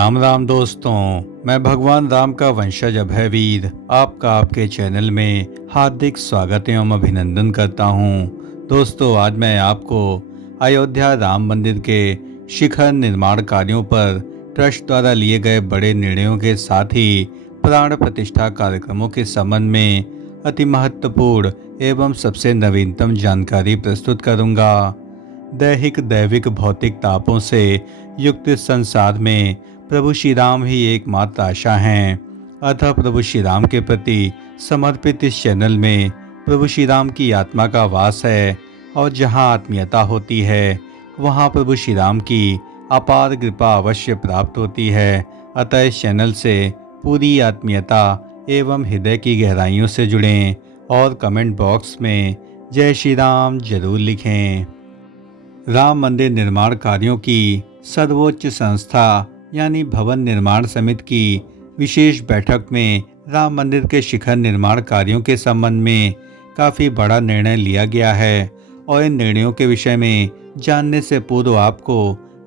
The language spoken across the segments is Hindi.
राम राम दोस्तों। मैं भगवान राम का वंशज अभयवीर आपका आपके चैनल में हार्दिक स्वागत एवं अभिनंदन करता हूं। दोस्तों, आज मैं आपको अयोध्या राम मंदिर के शिखर निर्माण कार्यों पर ट्रस्ट द्वारा लिए गए बड़े निर्णयों के साथ ही प्राण प्रतिष्ठा कार्यक्रमों के संबंध में अति महत्वपूर्ण एवं सबसे नवीनतम जानकारी प्रस्तुत करूंगा। दैविक भौतिक तापों से युक्त इस संसार में प्रभु श्री राम ही एकमात्र आशा हैं। अतः प्रभु श्री राम के प्रति समर्पित इस चैनल में प्रभु श्री राम की आत्मा का वास है और जहाँ आत्मीयता होती है वहाँ प्रभु श्री राम की अपार कृपा अवश्य प्राप्त होती है। अतः इस चैनल से पूरी आत्मीयता एवं हृदय की गहराइयों से जुड़ें और कमेंट बॉक्स में जय श्री राम जरूर लिखें। राम मंदिर निर्माण कार्यों की सर्वोच्च संस्था यानी भवन निर्माण समिति की विशेष बैठक में राम मंदिर के शिखर निर्माण कार्यों के संबंध में काफ़ी बड़ा निर्णय लिया गया है और इन निर्णयों के विषय में जानने से पूर्व आपको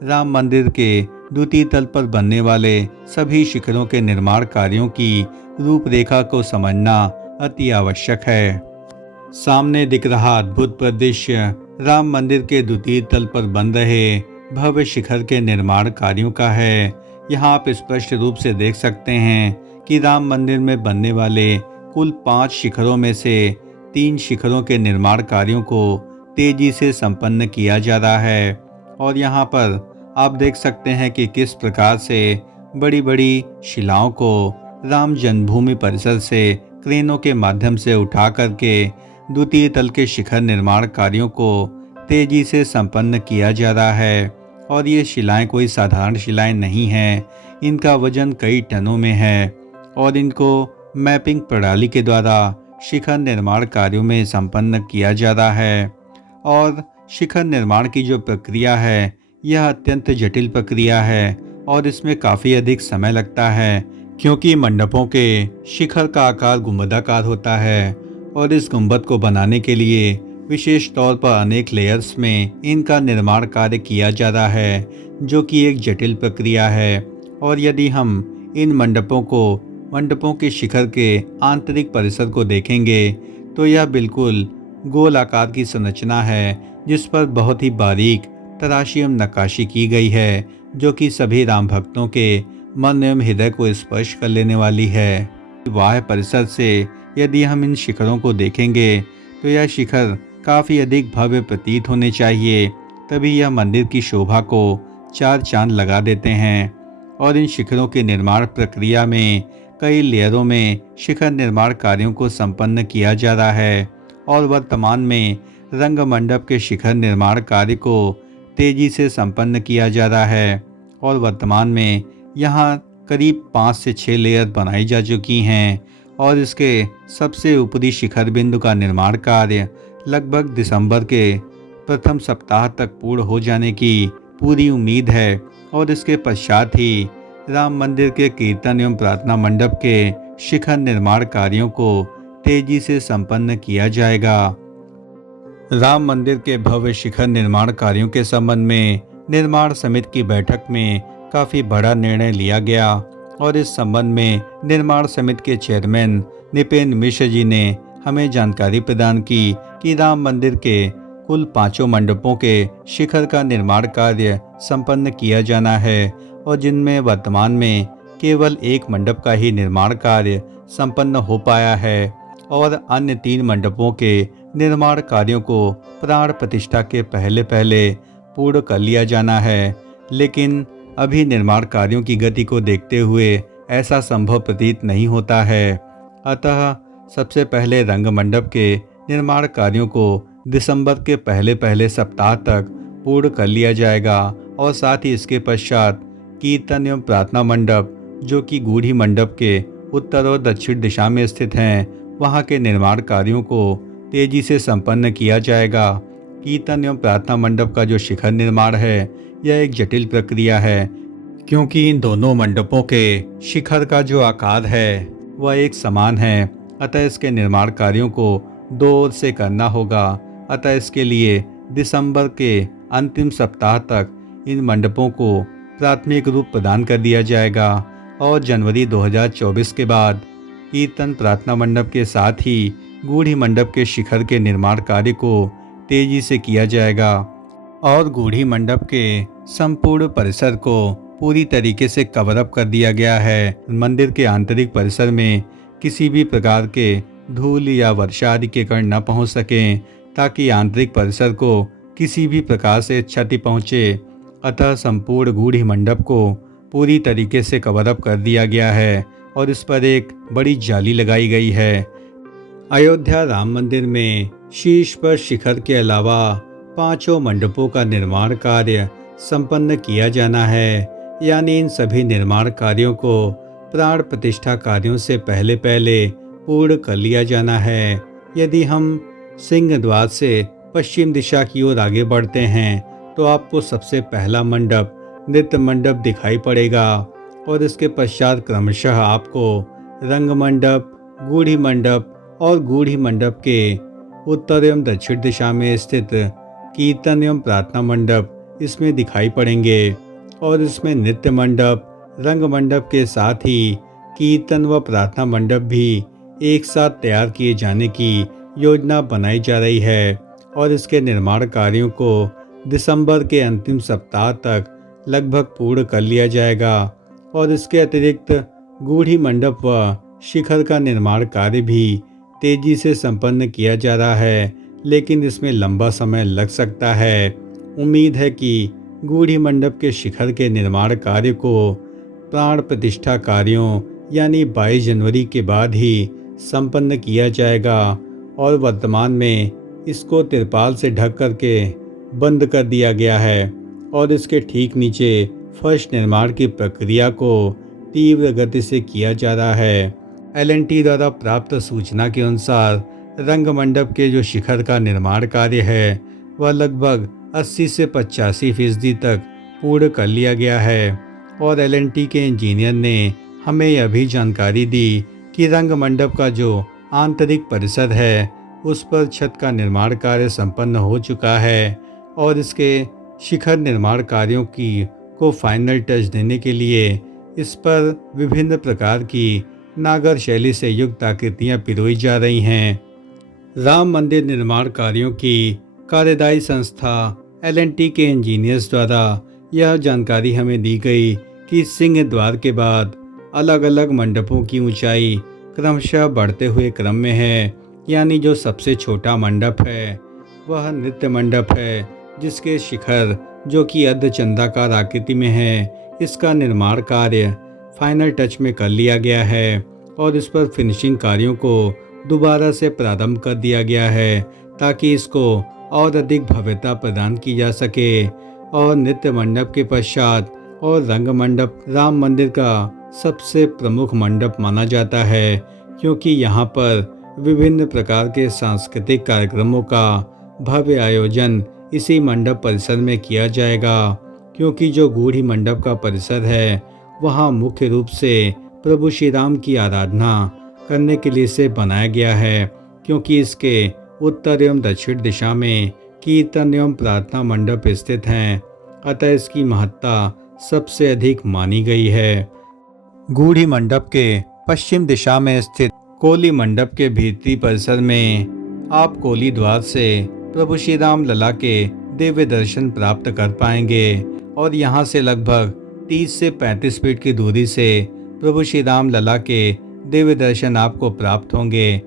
राम मंदिर के द्वितीय तल पर बनने वाले सभी शिखरों के निर्माण कार्यों की रूपरेखा को समझना अति आवश्यक है। सामने दिख रहा अद्भुत परिदृश्य राम मंदिर के द्वितीय तल पर बन रहे भव्य शिखर के निर्माण कार्यों का है। यहाँ आप स्पष्ट रूप से देख सकते हैं कि राम मंदिर में बनने वाले कुल 5 शिखरों में से 3 शिखरों के निर्माण कार्यों को तेजी से संपन्न किया जा रहा है। और यहाँ पर आप देख सकते हैं कि किस प्रकार से बड़ी बड़ी शिलाओं को राम जन्मभूमि परिसर से क्रेनों के माध्यम से उठा करके द्वितीय तल के शिखर निर्माण कार्यों को तेजी से संपन्न किया जा रहा है। और ये शिलाएं कोई साधारण शिलाएं नहीं हैं, इनका वजन कई टनों में है और इनको मैपिंग प्रणाली के द्वारा शिखर निर्माण कार्यों में संपन्न किया जा रहा है। और शिखर निर्माण की जो प्रक्रिया है यह अत्यंत जटिल प्रक्रिया है और इसमें काफ़ी अधिक समय लगता है, क्योंकि मंडपों के शिखर का आकार गुंबदाकार होता है और इस गुंबद को बनाने के लिए विशेष तौर पर अनेक लेयर्स में इनका निर्माण कार्य किया जा रहा है, जो कि एक जटिल प्रक्रिया है। और यदि हम इन मंडपों के शिखर के आंतरिक परिसर को देखेंगे तो यह बिल्कुल गोल आकार की संरचना है, जिस पर बहुत ही बारीक तराशी एवं नक्काशी की गई है, जो कि सभी राम भक्तों के मन एवं हृदय को स्पर्श कर लेने वाली है। बाह्य परिसर से यदि हम इन शिखरों को देखेंगे तो यह शिखर काफ़ी अधिक भव्य प्रतीत होने चाहिए, तभी यह मंदिर की शोभा को 4 चांद लगा देते हैं। और इन शिखरों के निर्माण प्रक्रिया में कई लेयरों में शिखर निर्माण कार्यों को संपन्न किया जा रहा है और वर्तमान में रंग मंडप के शिखर निर्माण कार्य को तेजी से संपन्न किया जा रहा है। और वर्तमान में यहाँ करीब 5 से 6 लेयर बनाई जा चुकी हैं और इसके सबसे ऊपरी शिखर बिंदु का निर्माण कार्य लगभग दिसंबर के प्रथम सप्ताह तक पूर्ण हो जाने की पूरी उम्मीद है। और इसके पश्चात ही राम मंदिर के कीर्तन एवं प्रार्थना मंडप के शिखर निर्माण कार्यों को तेजी से संपन्न किया जाएगा। राम मंदिर के भव्य शिखर निर्माण कार्यों के संबंध में निर्माण समिति की बैठक में काफ़ी बड़ा निर्णय लिया गया और इस संबंध में निर्माण समिति के चेयरमैन निपेंद्र मिश्र जी ने हमें जानकारी प्रदान की कि राम मंदिर के कुल 5 मंडपों के शिखर का निर्माण कार्य संपन्न किया जाना है और जिनमें वर्तमान में केवल 1 मंडप का ही निर्माण कार्य संपन्न हो पाया है और अन्य 3 मंडपों के निर्माण कार्यों को प्राण प्रतिष्ठा के पहले पूर्ण कर लिया जाना है। लेकिन अभी निर्माण कार्यों की गति को देखते हुए ऐसा संभव प्रतीत नहीं होता है। अतः सबसे पहले रंग मंडप के निर्माण कार्यों को दिसंबर के पहले सप्ताह तक पूर्ण कर लिया जाएगा और साथ ही इसके पश्चात कीर्तन एवं प्रार्थना मंडप, जो कि गूढ़ी मंडप के उत्तर और दक्षिण दिशा में स्थित हैं, वहां के निर्माण कार्यों को तेजी से संपन्न किया जाएगा। कीर्तन एवं प्रार्थना मंडप का जो शिखर निर्माण है यह एक जटिल प्रक्रिया है, क्योंकि इन दोनों मंडपों के शिखर का जो आकार है वह एक समान है। अतः इसके निर्माण कार्यों को 2 ओर से करना होगा। अतः इसके लिए दिसंबर के अंतिम सप्ताह तक इन मंडपों को प्राथमिक रूप प्रदान कर दिया जाएगा और जनवरी 2024 के बाद कीर्तन प्रार्थना मंडप के साथ ही गूढ़ी मंडप के शिखर के निर्माण कार्य को तेजी से किया जाएगा और गूढ़ी मंडप के संपूर्ण परिसर को पूरी तरीके से कवर अप कर दिया गया है। मंदिर के आंतरिक परिसर में किसी भी प्रकार के धूल या वर्षा आदि के कण न पहुंच सकें, ताकि आंतरिक परिसर को किसी भी प्रकार से क्षति पहुंचे। अतः संपूर्ण गूढ़ी मंडप को पूरी तरीके से कवर अप कर दिया गया है और इस पर एक बड़ी जाली लगाई गई है। अयोध्या राम मंदिर में शीर्ष पर शिखर के अलावा 5 मंडपों का निर्माण कार्य संपन्न किया जाना है, यानी इन सभी निर्माण कार्यों को प्राण प्रतिष्ठा कार्यों से पहले पूर्ण कर लिया जाना है। यदि हम सिंह द्वार से पश्चिम दिशा की ओर आगे बढ़ते हैं तो आपको सबसे पहला मंडप नृत्य मंडप दिखाई पड़ेगा और इसके पश्चात क्रमशः आपको रंग मंडप, गूढ़ी मंडप और गूढ़ी मंडप के उत्तर एवं दक्षिण दिशा में स्थित कीर्तन एवं प्रार्थना मंडप इसमें दिखाई पड़ेंगे और इसमें नृत्य मंडप, रंग मंडप के साथ ही कीर्तन व प्रार्थना मंडप भी एक साथ तैयार किए जाने की योजना बनाई जा रही है और इसके निर्माण कार्यों को दिसंबर के अंतिम सप्ताह तक लगभग पूर्ण कर लिया जाएगा और इसके अतिरिक्त गूढ़ी मंडप व शिखर का निर्माण कार्य भी तेजी से संपन्न किया जा रहा है, लेकिन इसमें लंबा समय लग सकता है। उम्मीद है कि गूढ़ी मंडप के शिखर के निर्माण कार्य को प्राण प्रतिष्ठा कार्यों यानी 22 जनवरी के बाद ही संपन्न किया जाएगा और वर्तमान में इसको तिरपाल से ढक करके बंद कर दिया गया है और इसके ठीक नीचे फर्श निर्माण की प्रक्रिया को तीव्र गति से किया जा रहा है। L&T द्वारा प्राप्त सूचना के अनुसार रंग मंडप के जो शिखर का निर्माण कार्य है वह लगभग 80 से 85% तक पूर्ण कर लिया गया है और L&T के इंजीनियर ने हमें यह भी जानकारी दी कि रंग मंडप का जो आंतरिक परिसर है उस पर छत का निर्माण कार्य संपन्न हो चुका है और इसके शिखर निर्माण कार्यों को फाइनल टच देने के लिए इस पर विभिन्न प्रकार की नागर शैली से युक्त आकृतियां पिरोई जा रही हैं। राम मंदिर निर्माण कार्यों की कार्यदायी संस्था L&T के इंजीनियर्स द्वारा यह जानकारी हमें दी गई कि सिंह द्वार के बाद अलग अलग मंडपों की ऊंचाई क्रमशः बढ़ते हुए क्रम में है, यानी जो सबसे छोटा मंडप है वह नृत्य मंडप है, जिसके शिखर जो कि अर्धचंद्राकार आकृति में है, इसका निर्माण कार्य फाइनल टच में कर लिया गया है और इस पर फिनिशिंग कार्यों को दोबारा से प्रारंभ कर दिया गया है ताकि इसको और अधिक भव्यता प्रदान की जा सके। और नृत्य मंडप के पश्चात और रंग मंडप राम मंदिर का सबसे प्रमुख मंडप माना जाता है, क्योंकि यहाँ पर विभिन्न प्रकार के सांस्कृतिक कार्यक्रमों का भव्य आयोजन इसी मंडप परिसर में किया जाएगा। क्योंकि जो गूढ़ी मंडप का परिसर है वहाँ मुख्य रूप से प्रभु श्री राम की आराधना करने के लिए इसे बनाया गया है, क्योंकि इसके उत्तर एवं दक्षिण दिशा में कीर्तन एवं प्रार्थना मंडप स्थित हैं, अतः इसकी महत्ता सबसे अधिक मानी गई है। गूढ़ी मंडप के पश्चिम दिशा में स्थित कोली मंडप के भीतरी परिसर में आप कोली द्वार से प्रभु श्री राम लला के दिव्य दर्शन प्राप्त कर पाएंगे और यहाँ से लगभग 30 से 35 फीट की दूरी से प्रभु श्री राम लला के दिव्य दर्शन आपको प्राप्त होंगे।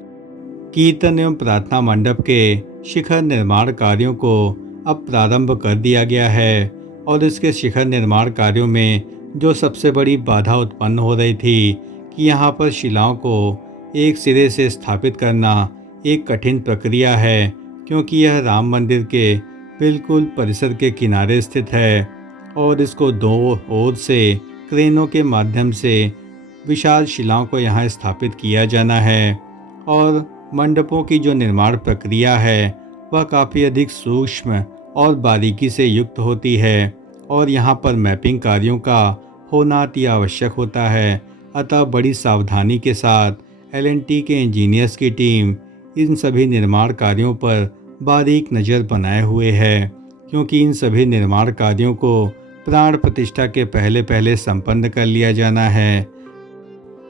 कीर्तन एवं प्रार्थना मंडप के शिखर निर्माण कार्यों को अब प्रारंभ कर दिया गया है और इसके शिखर निर्माण कार्यों में जो सबसे बड़ी बाधा उत्पन्न हो रही थी कि यहाँ पर शिलाओं को एक सिरे से स्थापित करना एक कठिन प्रक्रिया है, क्योंकि यह राम मंदिर के बिल्कुल परिसर के किनारे स्थित है और इसको दो ओर से क्रेनों के माध्यम से विशाल शिलाओं को यहाँ स्थापित किया जाना है। और मंडपों की जो निर्माण प्रक्रिया है वह काफ़ी अधिक सूक्ष्म और बारीकी से युक्त होती है और यहाँ पर मैपिंग कार्यों का होना अति आवश्यक होता है। अतः बड़ी सावधानी के साथ L&T के इंजीनियर्स की टीम इन सभी निर्माण कार्यों पर बारीक नज़र बनाए हुए है, क्योंकि इन सभी निर्माण कार्यों को प्राण प्रतिष्ठा के पहले पहले संपन्न कर लिया जाना है।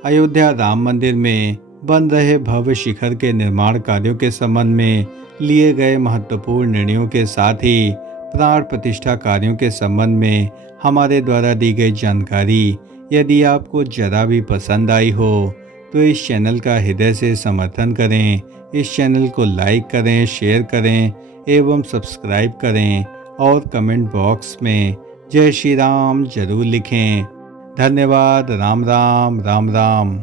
अयोध्या राम मंदिर में बन रहे भव्य शिखर के निर्माण कार्यों के संबंध में लिए गए महत्वपूर्ण निर्णयों के साथ ही प्राण प्रतिष्ठा कार्यों के संबंध में हमारे द्वारा दी गई जानकारी यदि आपको जरा भी पसंद आई हो तो इस चैनल का हृदय से समर्थन करें। इस चैनल को लाइक करें, शेयर करें एवं सब्सक्राइब करें और कमेंट बॉक्स में जय श्री राम जरूर लिखें। धन्यवाद। राम राम राम राम।